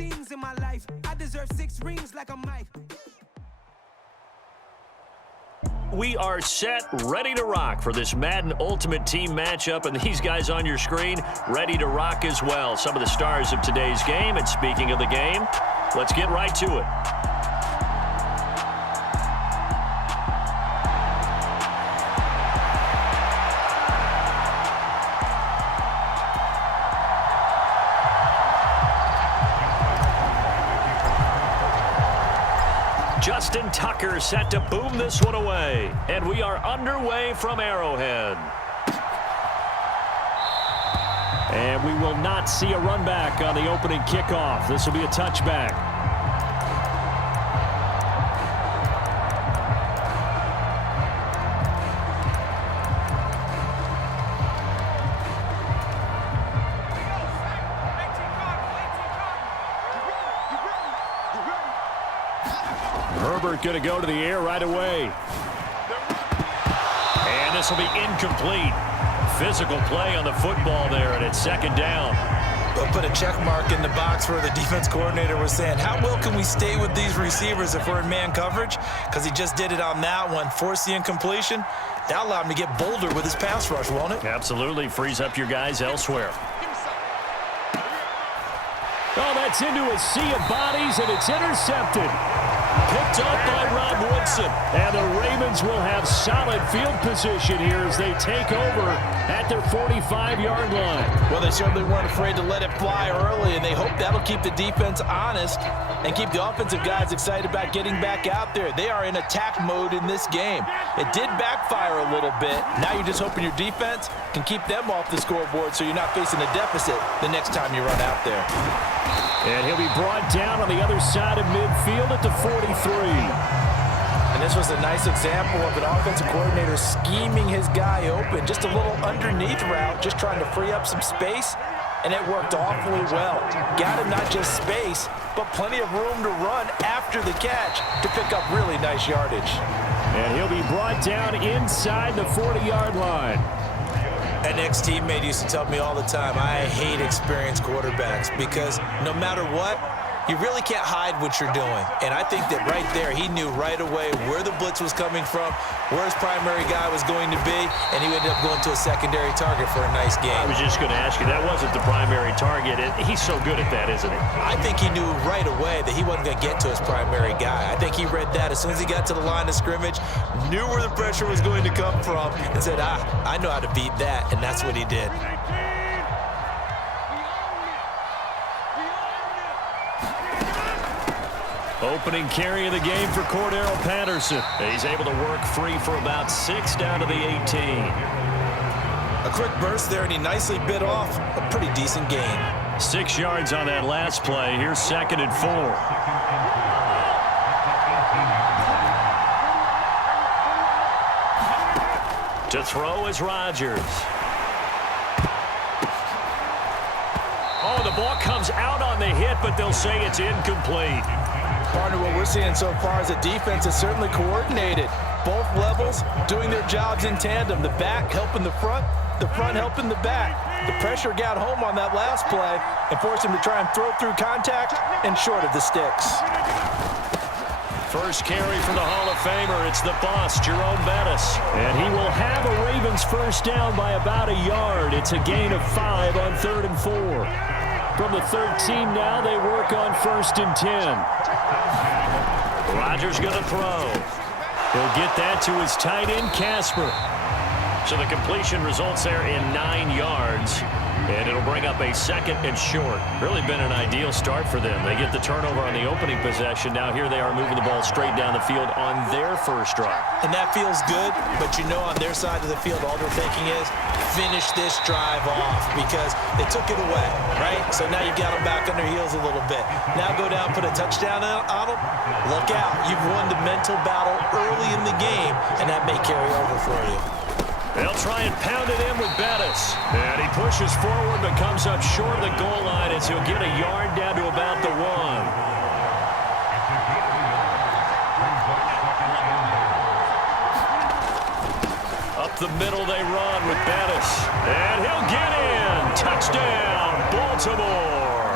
things in my life. I deserve 6 rings like a Mike. We are set, ready to rock for this Madden Ultimate Team matchup, and these guys on your screen ready to rock as well. Some of the stars of today's game, and speaking of the game, let's get right to it. Justin Tucker set to boom this one away. And we are underway from Arrowhead. And we will not see a run back on the opening kickoff. This will be a touchback. Herbert going to go to the air right away. And this will be incomplete. Physical play on the football there, and it's second down. We'll put a check mark in the box where the defense coordinator was saying, how well can we stay with these receivers if we're in man coverage? Because he just did it on that one. Force the incompletion. That allowed him to get bolder with his pass rush, won't it? Absolutely. Frees up your guys elsewhere. Oh, that's into a sea of bodies, and it's intercepted. Picked up by Rob Woodson. And the Ravens will have solid field position here as they take over at their 45-yard line. Well, they certainly weren't afraid to let it fly early, and they hope that'll keep the defense honest and keep the offensive guys excited about getting back out there. They are in attack mode in this game. It did backfire a little bit. Now you're just hoping your defense can keep them off the scoreboard so you're not facing a deficit the next time you run out there. And he'll be brought down on the other side of midfield at the 43. And this was a nice example of an offensive coordinator scheming his guy open. Just a little underneath route, just trying to free up some space, and it worked awfully well. Got him not just space, but plenty of room to run after the catch to pick up really nice yardage. And he'll be brought down inside the 40-yard line. An ex-teammate used to tell me all the time, I hate experienced quarterbacks because no matter what, you really can't hide what you're doing. And I think that right there, he knew right away where the blitz was coming from, where his primary guy was going to be, and he ended up going to a secondary target for a nice game. I was just going to ask you, that wasn't the primary target. He's so good at that, isn't he? I think he knew right away that he wasn't going to get to his primary guy. I think he read that as soon as he got to the line of scrimmage, knew where the pressure was going to come from, and said, I know how to beat that, and that's what he did. Opening carry of the game for Cordero Patterson. He's able to work free for about 6 down to the 18. A quick burst there, and he nicely bit off a pretty decent gain. 6 yards on that last play. Here's 2nd and 4. To throw is Rodgers. Oh, the ball comes out on the hit, but they'll say it's incomplete. Partner, what we're seeing so far is a defense is certainly coordinated. Both levels doing their jobs in tandem. The back helping the front helping the back. The pressure got home on that last play and forced him to try and throw through contact and short of the sticks. First carry from the Hall of Famer. It's the boss, Jerome Bettis. And he will have a Ravens first down by about a yard. It's a gain of 5 on 3rd and 4. From the 13 now, they work on 1st and 10. Rodgers going to throw. He'll get that to his tight end, Casper. So the completion results there in 9 yards. And it'll bring up a 2nd and short. Really been an ideal start for them. They get the turnover on the opening possession. Now here they are moving the ball straight down the field on their first drive. And that feels good, but you know on their side of the field, all they're thinking is finish this drive off because they took it away, right? So now you've got them back on their heels a little bit. Now go down, put a touchdown on them. Look out. You've won the mental battle early in the game, and that may carry over for you. They'll try and pound it in with Bettis. And he pushes forward but comes up short of the goal line as he'll get a yard down to about the 1. Up the middle they run with Bettis. And he'll get in. Touchdown, Baltimore.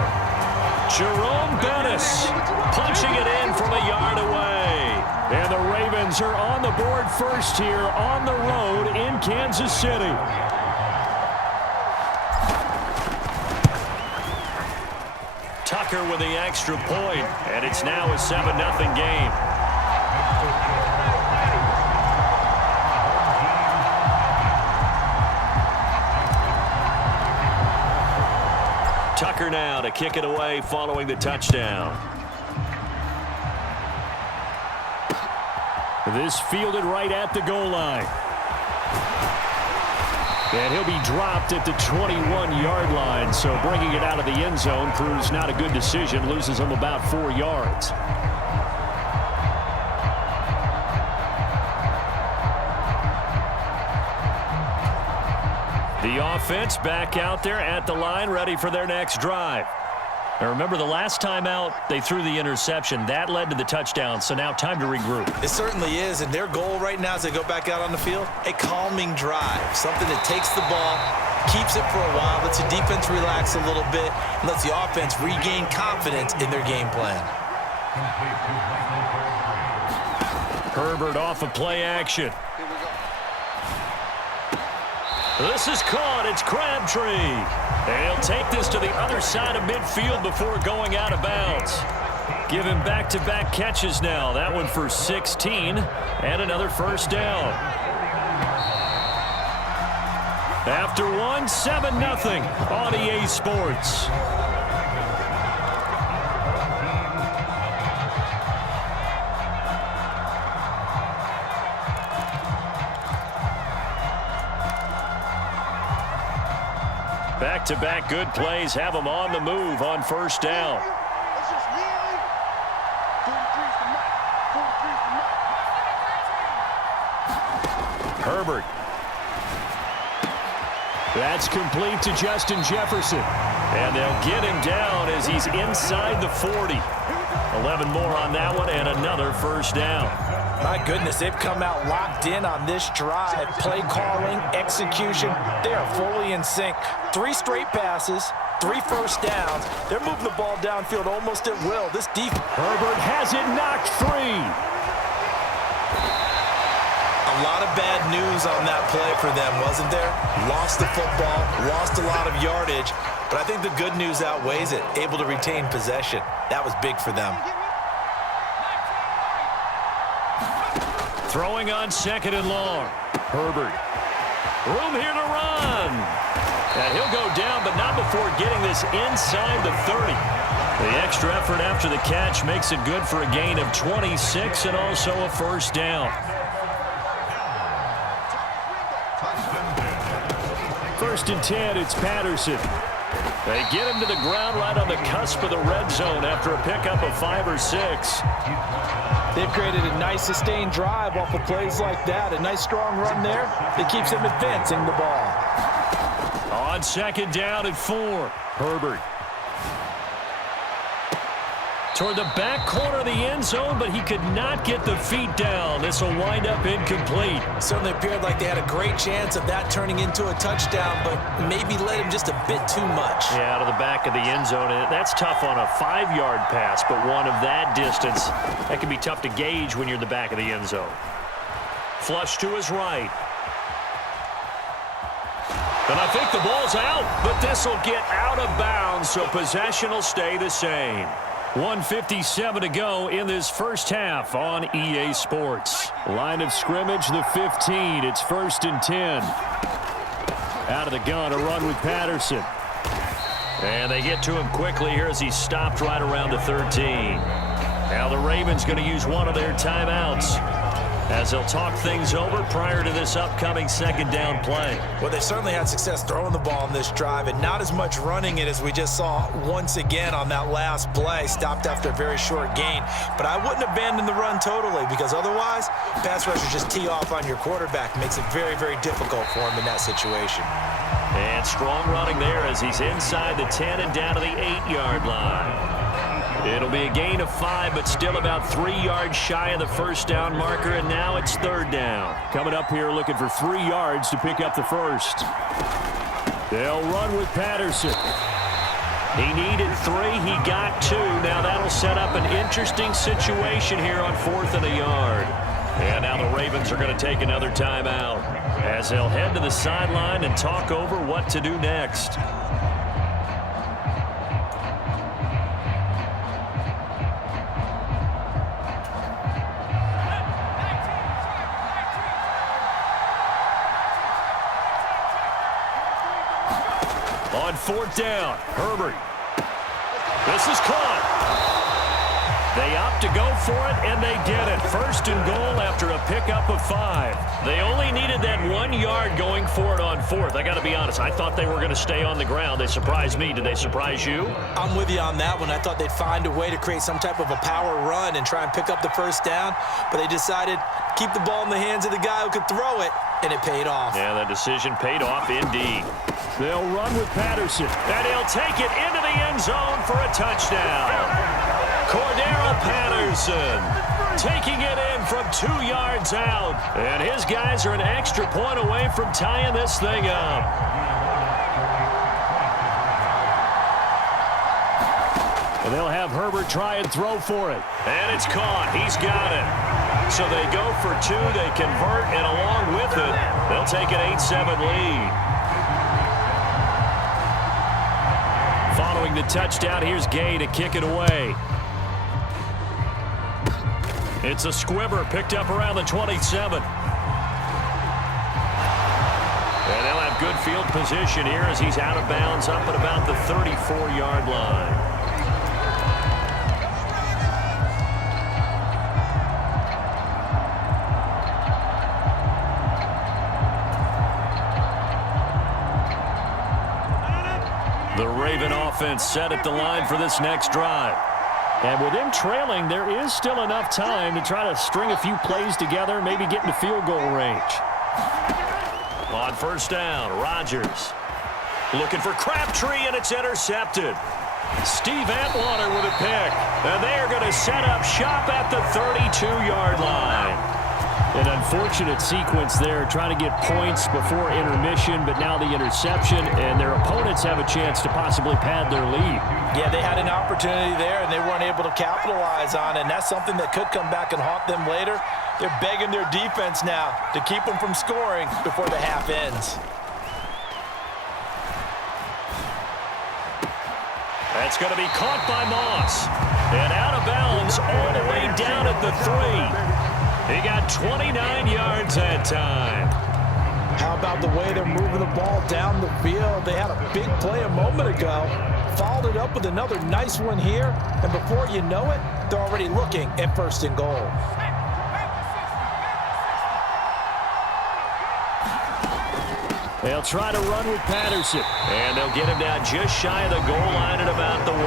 Jerome Bettis punching it in from a yard away. And the Ravens are on the board first here on the road in Kansas City. Tucker with the extra point, and it's now a 7-0 game. Tucker now to kick it away following the touchdown. This fielded right at the goal line. And he'll be dropped at the 21-yard line, so bringing it out of the end zone proves not a good decision, loses him about 4 yards. The offense back out there at the line, ready for their next drive. Now remember, the last time out, they threw the interception. That led to the touchdown, so now time to regroup. It certainly is, and their goal right now as they go back out on the field, a calming drive, something that takes the ball, keeps it for a while, lets the defense relax a little bit, and lets the offense regain confidence in their game plan. Herbert off of play action. This is caught. It's Crabtree. And he'll take this to the other side of midfield before going out of bounds. Give him back-to-back catches now. That one for 16 and another first down. After one, 7-0 on EA Sports. Back-to-back good plays have them on the move on first down. Herbert. That's complete to Justin Jefferson. And they'll get him down as he's inside the 40. 11 more on that one and another first down. My goodness, they've come out locked in on this drive. Play calling, execution, they are fully in sync. 3 straight passes, 3 first downs. They're moving the ball downfield almost at will. This defense. Herbert has it knocked free. A lot of bad news on that play for them, wasn't there? Lost the football, lost a lot of yardage, but I think the good news outweighs it. Able to retain possession. That was big for them. Throwing on 2nd and long. Herbert. Room here to run. And he'll go down, but not before getting this inside the 30. The extra effort after the catch makes it good for a gain of 26 and also a first down. First and 10, it's Patterson. They get him to the ground right on the cusp of the red zone after a pickup of 5 or 6. They've created a nice sustained drive off of plays like that. A nice strong run there that keeps them advancing the ball. On 2nd down at 4, Herbert. Toward the back corner of the end zone, but he could not get the feet down. This will wind up incomplete. Certainly appeared like they had a great chance of that turning into a touchdown, but maybe led him just a bit too much. Yeah, out of the back of the end zone. And that's tough on a 5-yard pass, but one of that distance, that can be tough to gauge when you're in the back of the end zone. Flush to his right. And I think the ball's out, but this will get out of bounds, so possession will stay the same. 1:57 to go in this first half on EA Sports. Line of scrimmage, the 15. It's 1st and 10. Out of the gun, a run with Patterson. And they get to him quickly here as he stopped right around the 13. Now the Ravens going to use one of their timeouts as they'll talk things over prior to this upcoming 2nd down play. Well, they certainly had success throwing the ball in this drive and not as much running it as we just saw once again on that last play. Stopped after a very short gain. But I wouldn't abandon the run totally because otherwise, pass rushers just tee off on your quarterback. Makes it very, very difficult for him in that situation. And strong running there as he's inside the 10 and down to the 8-yard line. It'll be a gain of 5, but still about 3 yards shy of the first down marker, and now it's 3rd down. Coming up here looking for 3 yards to pick up the first. They'll run with Patterson. He needed 3. He got 2. Now that'll set up an interesting situation here on 4th and a yard. And now the Ravens are going to take another timeout as they'll head to the sideline and talk over what to do next. On 4th down, Herbert. This is caught. They opt to go for it, and they get it. 1st and goal after a pickup of 5. They only needed that 1 yard going for it on 4th. I got to be honest, I thought they were going to stay on the ground. They surprised me. Did they surprise you? I'm with you on that one. I thought they'd find a way to create some type of a power run and try and pick up the 1st down, but they decided to keep the ball in the hands of the guy who could throw it, and it paid off. Yeah, that decision paid off indeed. They'll run with Patterson, and he'll take it into the end zone for a touchdown. Cordero Patterson taking it in from 2 yards out. And his guys are an extra point away from tying this thing up. And they'll have Herbert try and throw for it. And it's caught. He's got it. So they go for 2. They convert, and along with it, they'll take an 8-7 lead. Following the touchdown, here's Gay to kick it away. It's a squibber picked up around the 27. And they'll have good field position here as he's out of bounds up at about the 34-yard line. The Raven offense set at the line for this next drive. And with them trailing, there is still enough time to try to string a few plays together, maybe get into field goal range. On 1st down, Rodgers looking for Crabtree, and it's intercepted. Steve Atwater with a pick. And they are going to set up shop at the 32-yard line. An unfortunate sequence there, trying to get points before intermission, but now the interception, and their opponents have a chance to possibly pad their lead. Yeah, they had an opportunity there, and they weren't able to capitalize on it, and that's something that could come back and haunt them later. They're begging their defense now to keep them from scoring before the half ends. That's going to be caught by Moss. And out of bounds all the way down at the 3. He got 29 yards that time. How about the way they're moving the ball down the field? They had a big play a moment ago, followed it up with another nice one here, and before you know it, they're already looking at 1st and goal. They'll try to run with Patterson, and they'll get him down just shy of the goal line at about the 1.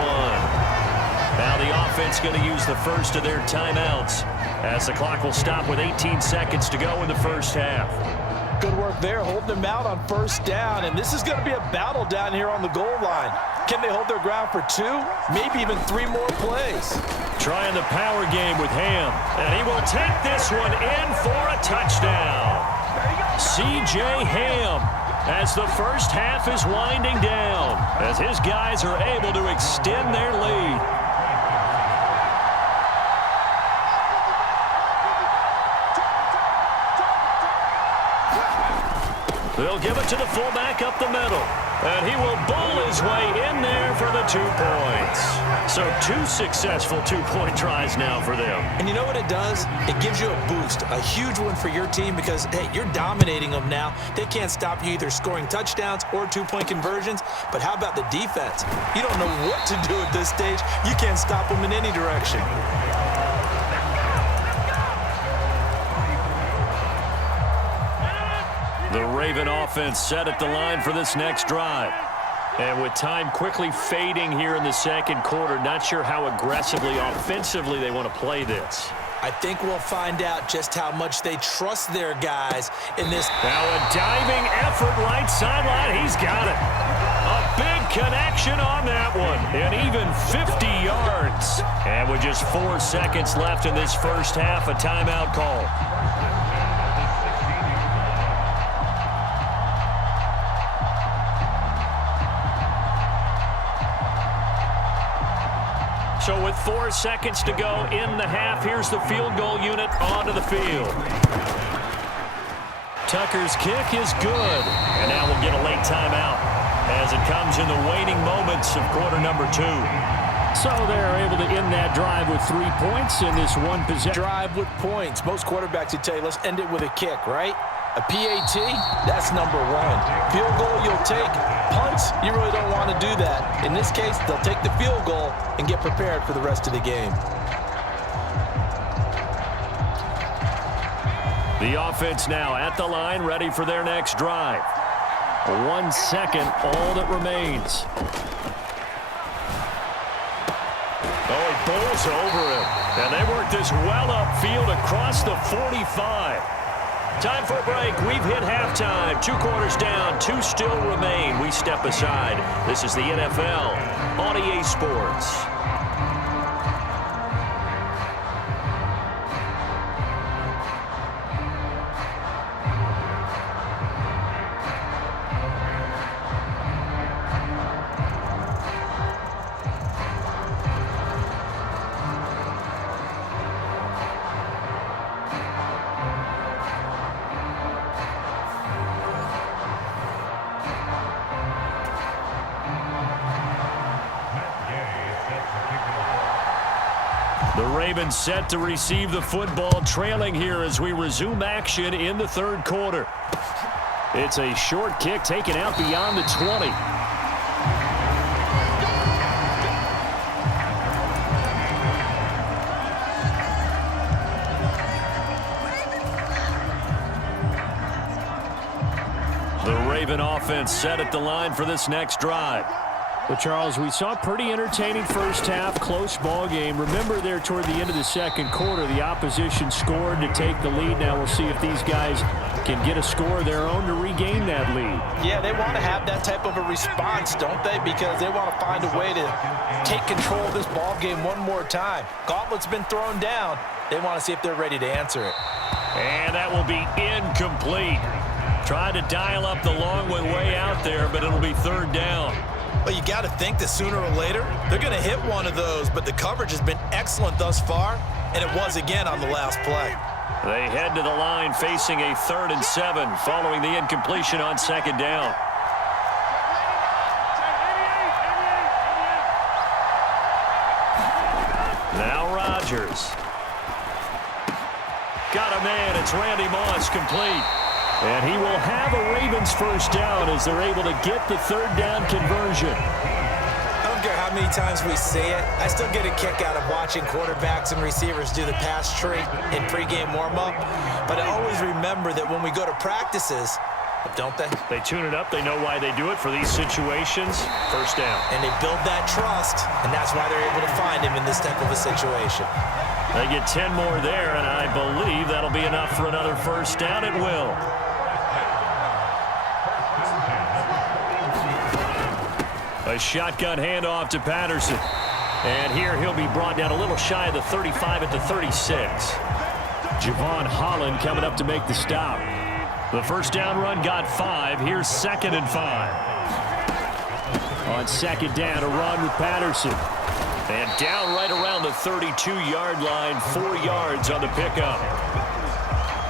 Now the offense going to use the first of their timeouts as the clock will stop with 18 seconds to go in the 1st half. Good work there, holding them out on 1st down, and this is going to be a battle down here on the goal line. Can they hold their ground for 2, maybe even 3 more plays? Trying the power game with Ham, and he will take this one in for a touchdown. C.J. Ham, as the 1st half is winding down, as his guys are able to extend their lead. They'll give it to the fullback up the middle. And he will bowl his way in there for the 2 points. So 2 successful 2-point tries now for them. And you know what it does? It gives you a boost, a huge one for your team because, hey, you're dominating them now. They can't stop you either scoring touchdowns or 2-point conversions. But how about the defense? You don't know what to do at this stage. You can't stop them in any direction. The Raven offense set at the line for this next drive. And with time quickly fading here in the 2nd quarter, not sure how aggressively, offensively they want to play this. I think we'll find out just how much they trust their guys in this. Now a diving effort right sideline. He's got it. A big connection on that one. And even 50 yards. And with just 4 seconds left in this 1st half, a timeout call. So with 4 seconds to go in the half, here's the field goal unit onto the field. Tucker's kick is good. And now we'll get a late timeout as it comes in the waning moments of quarter number 2. So they're able to end that drive with 3 points in this one possession. Drive with points. Most quarterbacks would tell you, let's end it with a kick, right? A PAT, that's number 1. Field goal you'll take. Punts, you really don't want to do that. In this case, they'll take the field goal and get prepared for the rest of the game. The offense now at the line, ready for their next drive. 1 second, all that remains. Oh, he bowls over him. And they work this well upfield across the 45. Time for a break. We've hit halftime. 2 quarters down. 2 still remain. We step aside. This is the NFL on EA Sports. The Ravens set to receive the football, trailing here as we resume action in the third quarter. It's a short kick taken out beyond the 20. The Raven offense set at the line for this next drive. Well, Charles, we saw a pretty entertaining first half, close ball game. Remember there toward the end of the second quarter, the opposition scored to take the lead. Now we'll see if these guys can get a score of their own to regain that lead. Yeah, they want to have that type of a response, don't they? Because they want to find a way to take control of this ball game one more time. Gauntlet's been thrown down. They want to see if they're ready to answer it. And that will be incomplete. Tried to dial up the long one way out there, but it'll be third down. Well, you got to think that sooner or later, they're going to hit one of those, but the coverage has been excellent thus far, and it was again on the last play. They head to the line facing a 3rd and 7 following the incompletion on second down. Now Rodgers. Got a man. It's Randy Moss, complete. And he will have a Ravens first down as they're able to get the 3rd down conversion. I don't care how many times we say it, I still get a kick out of watching quarterbacks and receivers do the pass tree in pregame warm-up. But I always remember that when we go to practices, don't they? They tune it up. They know why they do it for these situations. First down. And they build that trust, and that's why they're able to find him in this type of a situation. They get 10 more there, and I believe that'll be enough for another first down. It will. A shotgun handoff to Patterson. And here he'll be brought down a little shy of the 35 at the 36. Javon Holland coming up to make the stop. The first down run got 5. Here's 2nd and 5. On second down, a run with Patterson. And down right around the 32-yard line, 4 yards on the pickup.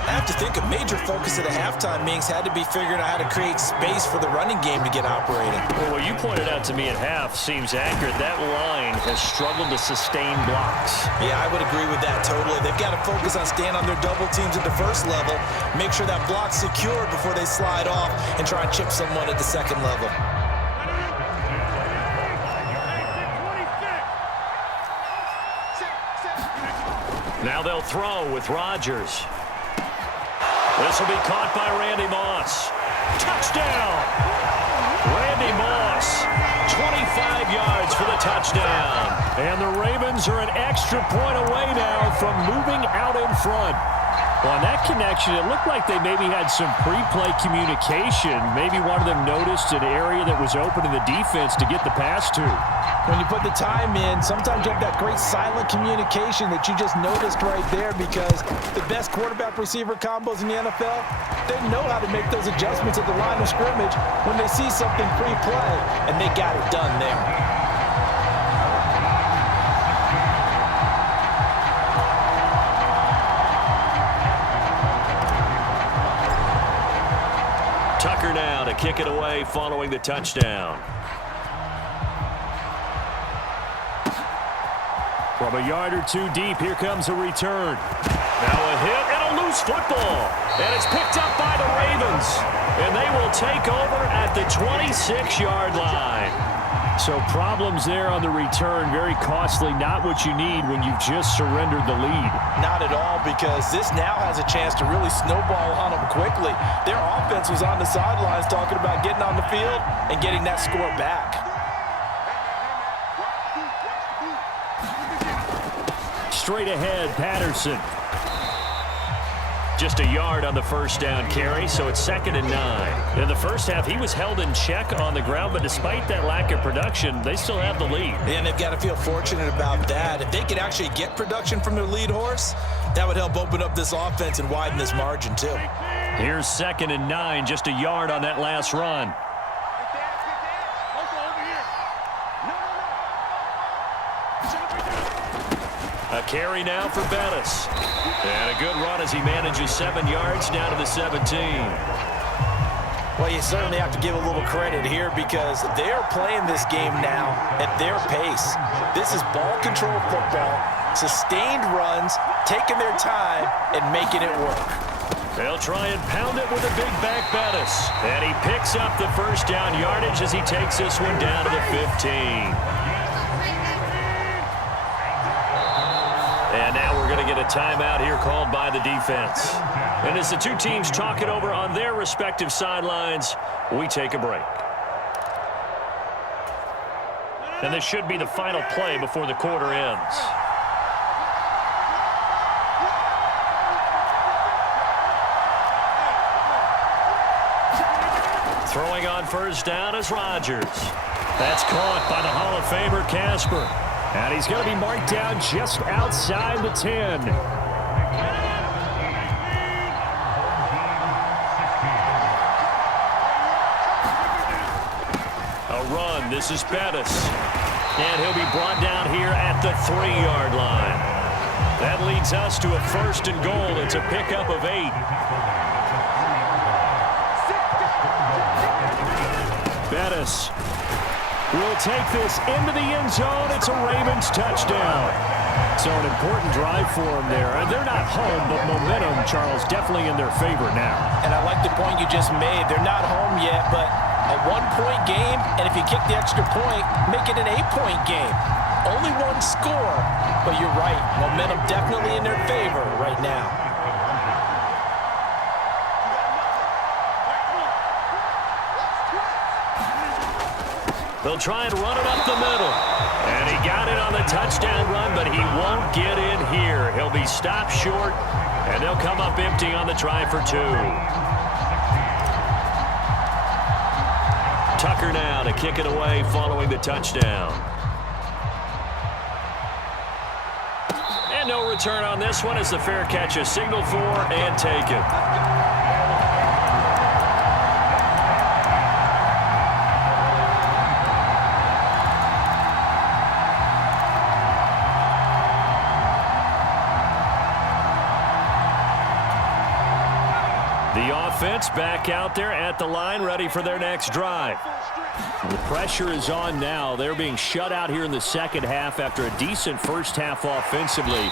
I have to think a major focus of the halftime meetings had to be figuring out how to create space for the running game to get operating. Well, what you pointed out to me at half seems accurate. That line has struggled to sustain blocks. Yeah, I would agree with that totally. They've got to focus on staying on their double teams at the first level, make sure that block's secured before they slide off and try and chip someone at the second level. Now they'll throw with Rodgers. This will be caught by Randy Moss. Touchdown! Randy Moss, 25 yards for the touchdown. And the Ravens are an extra point away now from moving out in front. Well, on that connection, it looked like they maybe had some pre-play communication. Maybe one of them noticed an area that was open in the defense to get the pass to. When you put the time in, sometimes you have that great silent communication that you just noticed right there, because the best quarterback-receiver combos in the NFL, they know how to make those adjustments at the line of scrimmage when they see something pre-play, and they got it done there. now to kick it away following the touchdown. From a yard or two deep, here comes a return. Now a hit and a loose football. And it's picked up by the Ravens. And they will take over at the 26-yard line. So problems there on the return, very costly, not what you need when you've just surrendered the lead. Not at all, because this now has a chance to really snowball on them quickly. Their offense was on the sidelines talking about getting on the field and getting that score back. Straight ahead, Patterson. Just a yard on the first down carry, so it's 2nd and 9. In the first half, he was held in check on the ground, but despite that lack of production, they still have the lead. And they've got to feel fortunate about that. If they could actually get production from their lead horse, that would help open up this offense and widen this margin too. Here's 2nd and 9, just a yard on that last run. A carry now for Bettis. And a good run as he manages 7 yards down to the 17. Well, you certainly have to give a little credit here because they're playing this game now at their pace. This is ball control football, sustained runs, taking their time, and making it work. They'll try and pound it with a big back Bettis. And he picks up the first down yardage as he takes this one down to the 15. And now we're going to get a timeout here called by the defense. And as the two teams talk it over on their respective sidelines, we take a break. And this should be the final play before the quarter ends. Throwing on first down is Rodgers. That's caught by the Hall of Famer Casper. And he's going to be marked down just outside the 10. A run. This is Bettis. And he'll be brought down here at the 3-yard line. That leads us to a 1st and goal. It's a pickup of 8. Bettis will take this into the end zone. It's a Ravens touchdown. So an important drive for them there. And they're not home, but momentum, Charles, definitely in their favor now. And I like the point you just made. They're not home yet, but a 1-point game, and if you kick the extra point, make it an 8-point game. Only one score, but you're right. Momentum definitely in their favor right now. They'll try and run it up the middle. And he got it on the touchdown run, but he won't get in here. He'll be stopped short, and they'll come up empty on the try for 2. Tucker now to kick it away following the touchdown. And no return on this one as the fair catch is signaled for and taken. The offense back out there at the line, ready for their next drive. The pressure is on now. They're being shut out here in the second half after a decent first half offensively.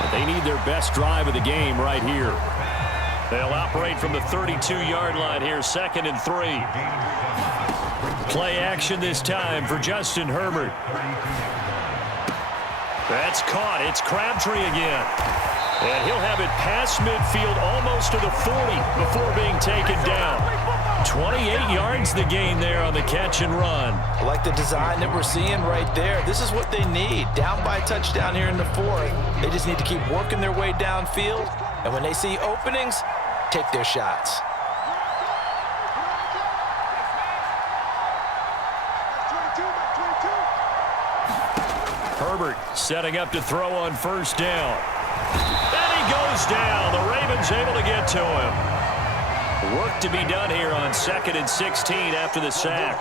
But they need their best drive of the game right here. They'll operate from the 32-yard line here, 2nd and 3. Play action this time for Justin Herbert. That's caught. It's Crabtree again. And he'll have it past midfield almost to the 40 before being taken down. 28 yards the gain there on the catch and run. I like the design that we're seeing right there. This is what they need. Down by a touchdown here in the 4th. They just need to keep working their way downfield. And when they see openings, take their shots. Herbert setting up to throw on first down. Goes down. The Ravens able to get to him. Work to be done here on 2nd and 16 after the sack.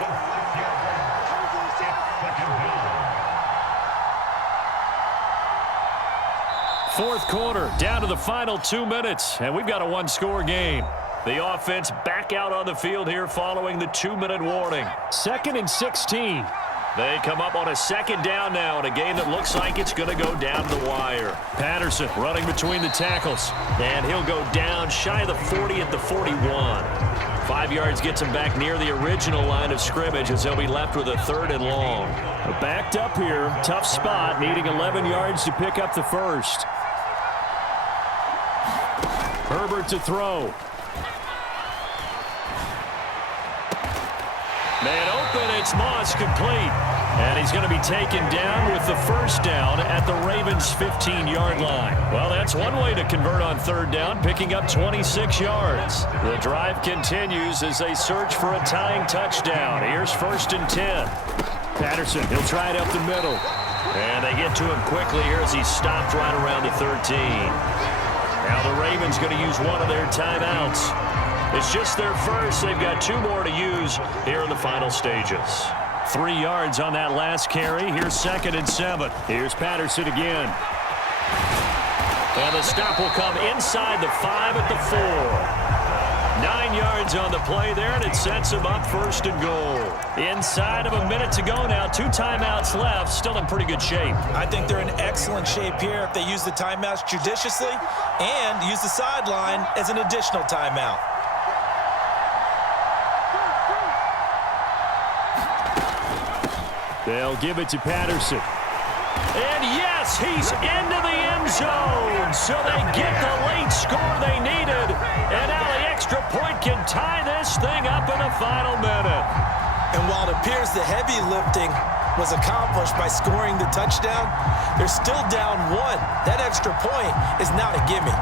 Fourth quarter, down to the final 2 minutes, and we've got a 1-score game. The offense back out on the field here following the 2-minute warning. 2nd and 16. They come up on a 2nd down now in a game that looks like it's going to go down the wire. Patterson running between the tackles. And he'll go down shy of the 40 at the 41. 5 yards gets him back near the original line of scrimmage as they'll be left with a 3rd and long. Backed up here. Tough spot. Needing 11 yards to pick up the first. Herbert to throw. Man open, it's Moss, complete. And he's going to be taken down with the first down at the Ravens' 15-yard line. Well, that's one way to convert on 3rd down, picking up 26 yards. The drive continues as they search for a tying touchdown. Here's 1st and 10. Patterson, he'll try it up the middle. And they get to him quickly here as he's stopped right around the 13. Now the Ravens going to use one of their timeouts. It's just their first. They've got 2 more to use here in the final stages. 3 yards on that last carry. Here's 2nd and 7. Here's Patterson again. And the stop will come inside the 5 at the 4. 9 yards on the play there, and it sets him up 1st and goal. Inside of a minute to go now. 2 timeouts left. Still in pretty good shape. I think they're in excellent shape here if they use the timeouts judiciously and use the sideline as an additional timeout. They'll give it to Patterson. And yes, he's into the end zone. So they get the late score they needed. And now the extra point can tie this thing up in the final minute. And while it appears the heavy lifting was accomplished by scoring the touchdown, they're still down 1. That extra point is not a gimme.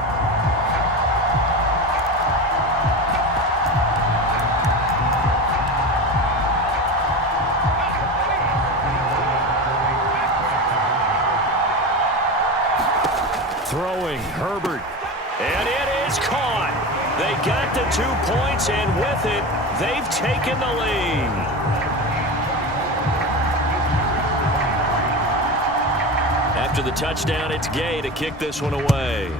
Throwing, Herbert. And it is caught. They got the 2 points, and with it, they've taken the lead. After the touchdown, it's Gay to kick this one away.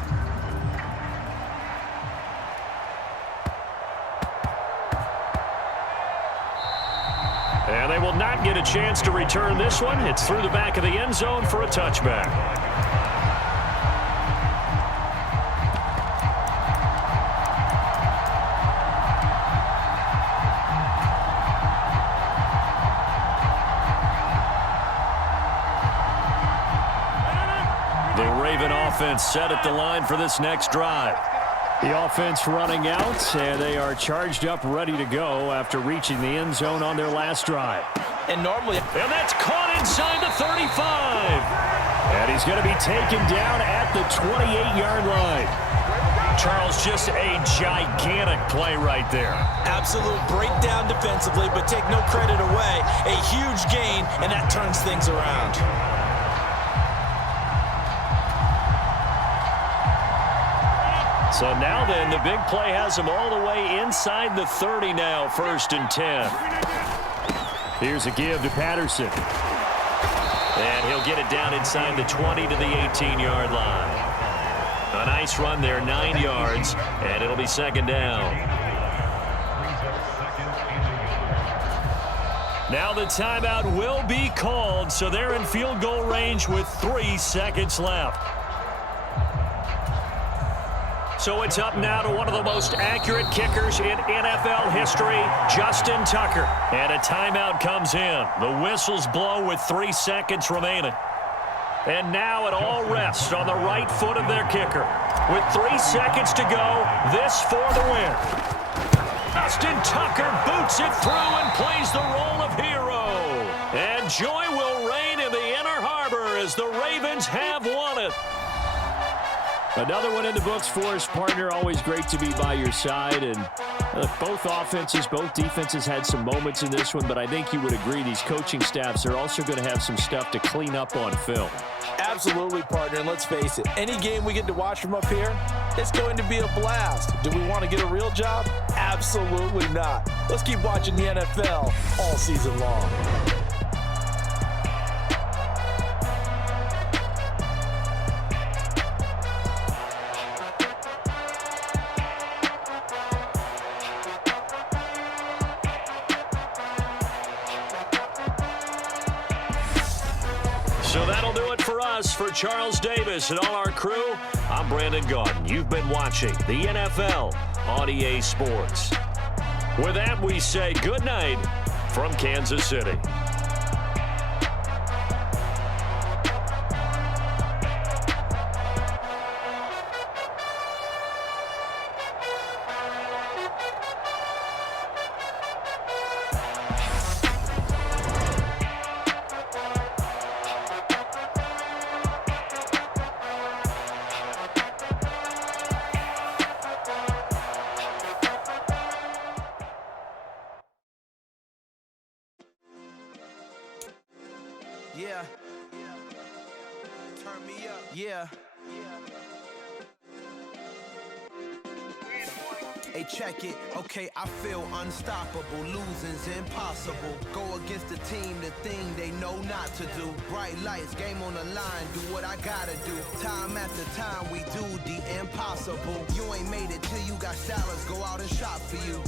And they will not get a chance to return this one. It's through the back of the end zone for a touchback. Offense set at the line for this next drive. The offense running out, and they are charged up, ready to go after reaching the end zone on their last drive. And that's caught inside the 35. And he's going to be taken down at the 28-yard line. Charles, just a gigantic play right there. Absolute breakdown defensively, but take no credit away. A huge gain, and that turns things around. So now then, the big play has him all the way inside the 30 now, 1st and 10. Here's a give to Patterson. And he'll get it down inside the 20 to the 18-yard line. A nice run there, 9 yards, and it'll be 2nd down. Now the timeout will be called, so they're in field goal range with 3 seconds left. So it's up now to one of the most accurate kickers in NFL history, Justin Tucker. And a timeout comes in. The whistles blow with 3 seconds remaining. And now it all rests on the right foot of their kicker. With 3 seconds to go, this for the win. Justin Tucker boots it through and plays the role of hero. And joy will reign in the Inner Harbor as the Ravens have won it. Another one in the books for us, partner. Always great to be by your side. And both offenses, both defenses had some moments in this one, but I think you would agree these coaching staffs are also going to have some stuff to clean up on film. Absolutely, partner. And let's face it, any game we get to watch from up here, it's going to be a blast. Do we want to get a real job? Absolutely not. Let's keep watching the NFL all season long. us, for Charles Davis and all our crew, I'm Brandon Gaudin. You've been watching the NFL on EA Sports. With that, we say good night from Kansas City. Yeah. Turn me up. Yeah. Hey, check it. Okay, I feel unstoppable. Losing's impossible. Go against the team, the thing they know not to do. Bright lights, game on the line. Do what I gotta do. Time after time, we do the impossible. You ain't made it till you got salads. Go out and shop for you.